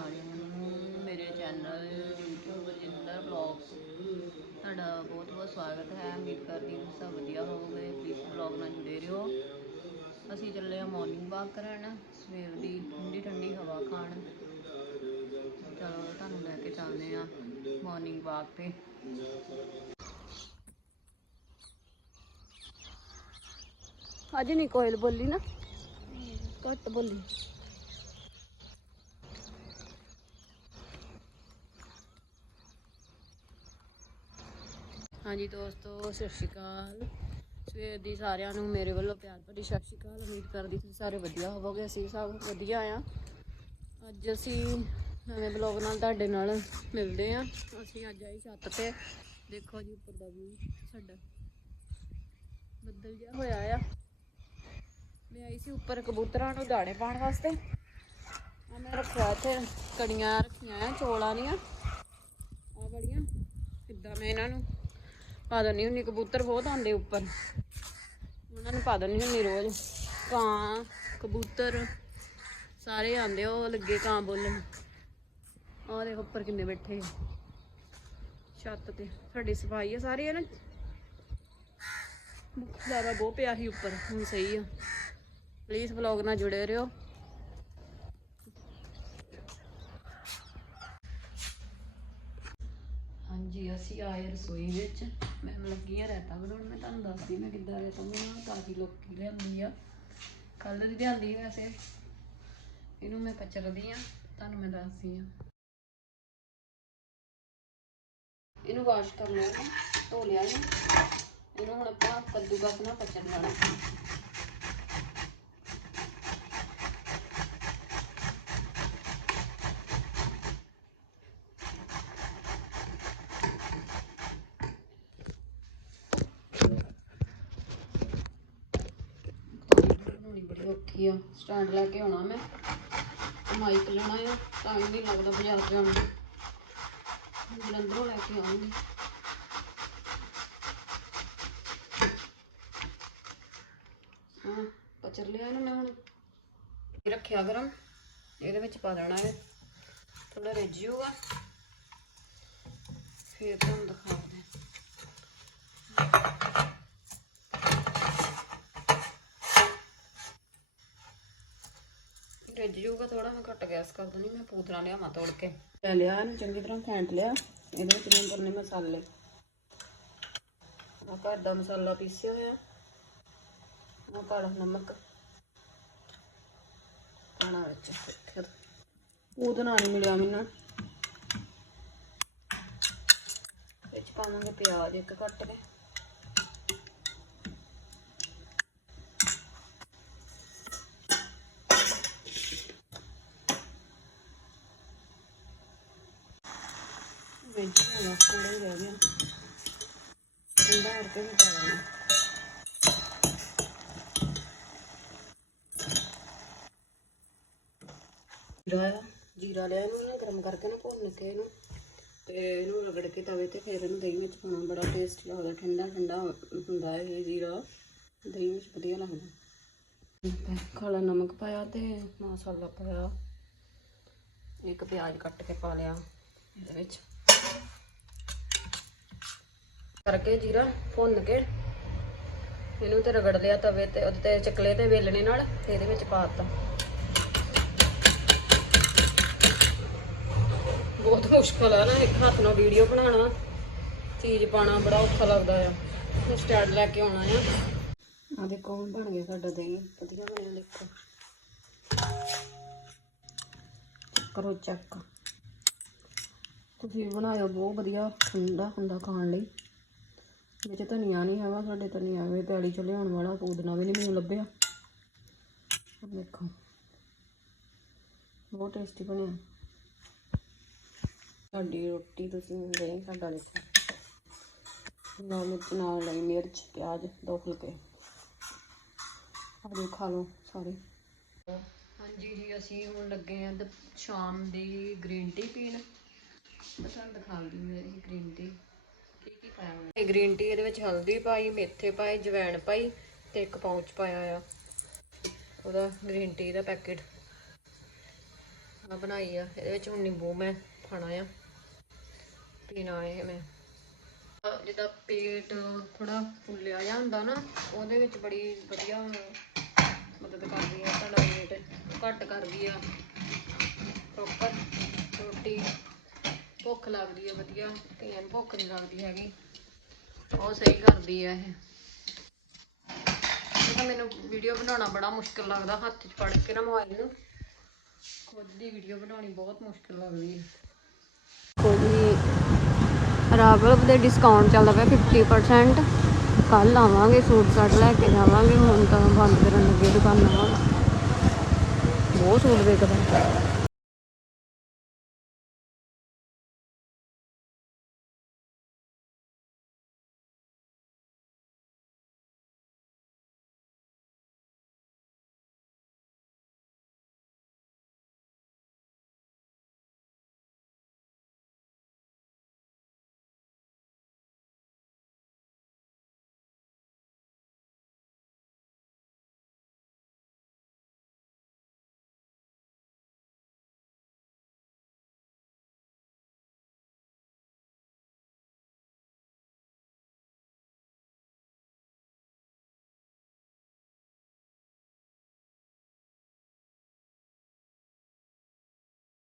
ਸਾਰਿਆਂ ਨੂੰ ਮੇਰੇ ਚੈਨਲ YouTube ਬਲਜਿੰਦਰ ਬਲੌਗਸ ਤੁਹਾਡਾ ਬਹੁਤ ਬਹੁਤ ਸਵਾਗਤ ਹੈ। ਉਮੀਦ ਕਰਦੀ ਹਾਂ ਸਭ ਵਧੀਆ ਹੋਵੋਗੇ। ਪਲੀਜ਼ ਬਲੌਗ ਨਾਲ ਜੁੜੇ ਰਹੋ। ਅਸੀਂ ਚੱਲੇ ਆ ਮਾਰਨਿੰਗ ਵਾਕ ਕਰਨ। ਸਵੇਰ ਦੀ ਠੰਡੀ ਠੰਡੀ ਹਵਾ ਖਾਣ। ਚਲੋ ਤੁਹਾਨੂੰ ਲੈ ਕੇ ਚੱਲਦੇ ਆ ਮਾਰਨਿੰਗ ਵਾਕ ਤੇ। ਅੱਜ ਨਹੀਂ ਕੋਇਲ ਬੋਲੀ ਨਾ। ਘੱਟ ਬੋਲੀ। ਹਾਂਜੀ ਦੋਸਤੋ, ਸਤਿ ਸ਼੍ਰੀ ਅਕਾਲ। ਸਵੇਰ ਦੀ ਸਾਰਿਆਂ ਨੂੰ ਮੇਰੇ ਵੱਲੋਂ ਪਿਆਰ ਭਰੀ ਸਤਿ ਸ਼੍ਰੀ ਅਕਾਲ। ਉਮੀਦ ਕਰਦੀ ਤੁਸੀਂ ਸਾਰੇ ਵਧੀਆ ਹੋਵੋਗੇ, ਅਸੀਂ ਸਭ ਵਧੀਆ ਆ। ਅੱਜ ਅਸੀਂ ਨਵੇਂ ਬਲੌਗ ਨਾਲ ਤੁਹਾਡੇ ਨਾਲ ਮਿਲਦੇ ਆ ਅਸੀਂ ਅੱਜ ਆਈ ਛੱਤ ਤੇ। ਦੇਖੋ ਜੀ, ਉੱਪਰ ਦਾ ਵੀ ਸਾਡਾ ਬੱਦਲ ਜਿਹਾ ਹੋਇਆ ਆ। ਮੈਂ ਆਈ ਸੀ ਉੱਪਰ ਕਬੂਤਰਾਂ ਨੂੰ ਦਾਣੇ ਪਾਉਣ ਵਾਸਤੇ। ਆ ਮੈਂ ਰੱਖਿਆ ਇੱਥੇ ਕੜੀਆਂ ਰੱਖੀਆਂ ਆ, ਚੋਲਾਂ ਦੀਆਂ। ਆ ਬੜੀਆਂ ਕਿੱਦਾਂ ਮੈਂ ਇਹਨਾਂ ਨੂੰ ਪਾ ਦਿੰਦੀ ਹੁੰਦੀ, ਕਬੂਤਰ ਬਹੁਤ ਆਉਂਦੇ ਉੱਪਰ। ਉਹਨਾਂ ਨੂੰ ਪਾ ਦਿੰਦੀ ਹੁੰਦੀ ਰੋਜ਼। ਕਾਂ, ਕਬੂਤਰ, ਸਾਰੇ ਆਉਂਦੇ, ਉਹ ਲੱਗੇ ਕਾਂ ਬੋਲਣ। ਆਹ ਦੇਖੋ ਉੱਪਰ ਕਿੰਨੇ ਬੈਠੇ ਛੱਤ ਤੇ, ਸਾਡੀ ਸਫ਼ਾਈ ਆ ਸਾਰੀ ਹੈ ਨਾ ਜ਼ਿਆਦਾ ਬਹੁਤ ਪਿਆ ਸੀ ਉੱਪਰ, ਹੁਣ ਸਹੀ ਆ। ਪਲੀਜ਼ ਵਲੌਗ ਨਾਲ ਜੁੜੇ ਰਹੋ। ਹਾਂਜੀ, ਅਸੀਂ ਆਏ ਰਸੋਈ ਵਿੱਚ। ਮੈਂ ਲੱਗੀ ਆ ਰਾਇਤਾ ਬਣਾਉਣ। ਮੈਂ ਤੁਹਾਨੂੰ ਦੱਸਦੀ ਮੈਂ ਕਿੱਦਾਂ ਰਾਇਤਾ ਬਣਾਉਣਾ, ਤਾਜ਼ੀ ਲੋਕੀ ਲਿਆਂਦੀ ਆ। ਕੱਲ ਦੀ ਲਿਆਂਦੀ ਵੈਸੇ। ਇਹਨੂੰ ਮੈਂ ਪਚਰਦੀ ਆ ਤੁਹਾਨੂੰ ਮੈਂ ਦੱਸਦੀ ਆ ਇਹਨੂੰ ਵਾਸ਼ ਕਰ ਲਿਆ ਧੋ ਲਿਆ ਇਹਨੂੰ। ਇਹਨੂੰ ਹੁਣ ਆਪਾਂ ਕੱਦੂਕਸ ਨਾਲ ਪਚਰ ਲੈਣਾ ਬੜੀ ਆ? ਸਟੈਂਡ ਲੈ ਕੇ ਆਉਣਾ ਮੈਂ। ਮਾਈਕ ਲੈਣਾ ਆ। ਟਾਈਮ ਨਹੀਂ ਲੱਗਦਾ ਬਾਜ਼ਾਰ ਜਾਣ ਨੂੰ। ਜਲੰਧਰੋਂ ਲੈ ਕੇ ਆਉਂਗੀ। ਹਾਂ, ਪਚਰ ਲਿਆ ਇਹਨੂੰ ਮੈਂ ਹੁਣ। ਰੱਖਿਆ ਗਰਮ। ਇਹਦੇ ਵਿੱਚ ਪਾ ਦੇਣਾ ਹੈ ਥੋੜਾ ਰਿੱਝ ਜਾਊਗਾ ਫਿਰ ਤੁਹਾਨੂੰ ਦਿਖਾਉਂਦੇ ਰਿੱਝ ਜਾਊਗਾ ਥੋੜਾ ਮੈਂ ਘੱਟ ਗੈਸ ਕਰ ਦਿੰਦੀ, ਮੈਂ ਪੂਤਰਾ ਲਿਆਵਾਂ ਤੋੜ ਕੇ। ਲੈ ਲਿਆ, ਇਹਨੂੰ ਚੰਗੀ ਤਰ੍ਹਾਂ ਫੈਂਟ ਲਿਆ, ਇਹਦੇ ਵਿੱਚ ਮੈਂ ਕਰਨੇ ਮਸਾਲੇ। ਆ ਘਰ ਦਾ ਮਸਾਲਾ ਪੀਸਿਆ ਹੋਇਆ। ਆ ਕਾਲਾ ਨਮਕ। ਪਾਣਾ ਵਿੱਚ ਪੂਤਣਾ ਪੂਤਨਾ ਨਹੀਂ ਮਿਲਿਆ ਮੈਨੂੰ। ਵਿੱਚ ਪਾਵਾਂਗੇ ਪਿਆਜ਼ ਇੱਕ ਕੱਟ ਕੇ। ਵਿੱਚ ਪਾਣਾ ਥੋੜਾ ਹੀ ਰਹਿ ਗਿਆ ਠੰਡਾ ਕਰਕੇ ਵੀ ਪਾ ਦੇਣਾ ਜੀਰਾ ਜੀਰਾ ਲਿਆ ਇਹਨੂੰ ਨਾ ਗਰਮ ਕਰਕੇ ਨਾ ਭੁੰਨ ਕੇ ਇਹਨੂੰ, ਤੇ ਇਹਨੂੰ ਰਗੜ ਕੇ ਤਵੇ ਤੇ ਫਿਰ ਇਹਨੂੰ ਦਹੀਂ ਵਿੱਚ ਪਾਉਣਾ, ਬੜਾ ਟੇਸਟੀ ਲੱਗਦਾ, ਠੰਡਾ ਠੰਡਾ ਹੁੰਦਾ ਇਹ ਜੀਰਾ। ਦਹੀਂ ਵਿੱਚ ਵਧੀਆ ਲੱਗਦਾ। ਕਾਲਾ ਨਮਕ ਪਾਇਆ ਤੇ ਮਸਾਲਾ ਪਾਇਆ। ਇੱਕ ਪਿਆਜ਼ ਕੱਟ ਕੇ ਪਾ ਲਿਆ ਇਹਦੇ ਵਿੱਚ। ਕਰਕੇ ਜੀਰਾ ਭੁੰਨ ਕੇ ਇਹਨੂੰ ਤੇ ਰਗੜ ਲਿਆ ਤਵੇ ਤੇ, ਉਹਦੇ ਤੇ ਚਕਲੇ ਤੇ ਵੇਲਣੇ ਨਾਲ ਤੇ ਇਹਦੇ ਵਿੱਚ ਪਾਤਾ ਬਹੁਤ ਮੁਸ਼ਕਲ ਆ ਨਾ, ਇੱਕ ਹੱਥ ਨਾਲ ਵੀਡੀਓ ਬਣਾਉਣਾ, ਚੀਜ਼ ਪਾਣਾ ਬੜਾ ਔਖਾ ਲੱਗਦਾ ਆ। ਹੁਣ ਸਟੈਂਡ ਲੈ ਕੇ ਆਉਣਾ ਆ। ਆ ਦੇਖੋ ਬਣ ਗਿਆ ਸਾਡਾ ਦਹੀਂ ਵਧੀਆ ਬਣਿਆ ਦੇਖੋ। ਕਰੋ ਚੈੱਕ ਤੁਸੀਂ ਬਣਾਇਓ, ਬਹੁਤ ਵਧੀਆ ਠੰਡਾ ਹੁੰਦਾ ਖਾਣ ਲਈ। ਵਿੱਚ ਧਨੀਆ ਨਹੀਂ ਹੈਗਾ, ਸਾਡੇ ਧਨੀਆ ਵੀ ਪੈਲੀ ਚ ਲਿਆਉਣ ਵਾਲਾ ਪੂਦਨਾ ਵੀ ਨਹੀਂ ਮੈਨੂੰ ਲੱਭਿਆ। ਦੇਖੋ, ਬਹੁਤ ਟੇਸਟੀ ਬਣਿਆ। ਸਾਡੀ ਰੋਟੀ ਤੁਸੀਂ ਦੇ ਸਾਡਾ ਦੇਖੋ। ਨਾਲ ਮਿਰਚ, ਨਾਲ ਲਈ ਮਿਰਚ, ਪਿਆਜ਼, ਦੋ ਫੁਲਕੇ। ਆਜੋ ਖਾ ਲਓ ਸਾਰੇ। ਹਾਂਜੀ ਜੀ, ਅਸੀਂ ਹੁਣ ਲੱਗੇ ਆ ਸ਼ਾਮ ਦੀ ਗ੍ਰੀਨ ਟੀ ਪੀਣ। ਮੈਂ ਤੁਹਾਨੂੰ ਦਿਖਾਉਂਦੀ ਮੇਰੀ ਗ੍ਰੀਨ ਟੀ ਕੀ ਕੀ ਪਾਇਆ ਹੋਇਆ? ਗ੍ਰੀਨ ਟੀ ਇਹਦੇ ਵਿੱਚ ਹਲਦੀ ਪਾਈ, ਮੇਥੇ ਪਾਏ ਜਵੈਣ ਪਾਈ ਤੇ ਇੱਕ ਪਾਊਚ ਪਾਇਆ ਆ ਉਹਦਾ ਗ੍ਰੀਨ ਟੀ ਦਾ ਪੈਕੇਟ ਆ ਬਣਾਈ ਆ। ਇਹਦੇ ਵਿੱਚ ਹੁਣ ਨਿੰਬੂ ਮੈਂ ਖਾਣਾ ਆ। ਪੀਣਾ ਇਹ ਮੈਂ। ਅਹ ਪੇਟ ਥੋੜਾ ਫੁੱਲਿਆ ਜਾਂ ਹੁੰਦਾ ਨਾ, ਉਹਦੇ ਵਿੱਚ ਬੜੀ ਵਧੀਆ ਮਦਦ ਕਰਦੀ ਆ ਤੁਹਾਡਾ ਪੇਟ ਘੱਟ ਕਰਦੀ ਆ। ਪ੍ਰੋਪਰ ਭੁੱਖ ਲੱਗਦੀ ਆ ਵਧੀਆ। ਕਈਆਂ ਨੂੰ ਭੁੱਖ ਨਹੀਂ ਲੱਗਦੀ ਹੈਗੀ। ਉਹ ਸਹੀ ਕਰਦੀ ਆ ਇਹ। ਤਾਂ ਮੈਨੂੰ ਵੀਡੀਓ ਬਣਾਉਣਾ ਬੜਾ ਮੁਸ਼ਕਿਲ ਲੱਗਦਾ, ਹੱਥ 'ਚ ਫੜ ਕੇ ਨਾ ਮੋਬਾਈਲ ਨੂੰ। ਖੁਦ ਦੀ ਵੀਡੀਓ ਬਣਾਉਣੀ ਬਹੁਤ ਮੁਸ਼ਕਿਲ ਲੱਗਦੀ ਹੈ। ਕੋਈ ਰਾਗਵ ਦੇ ਡਿਸਕਾਊਂਟ ਚੱਲਦਾ ਪਿਆ 50% ਕੱਲ ਆਵਾਂਗੇ, ਸੂਟ ਸਾਟ ਲੈ ਕੇ ਜਾਵਾਂਗੇ। ਹੁਣ ਤਾਂ ਬੰਦ ਕਰਨ ਲੱਗੇ ਦੁਕਾਨਾਂ ਬਹੁਤ ਸੂਟ ਵਿਕਦਾ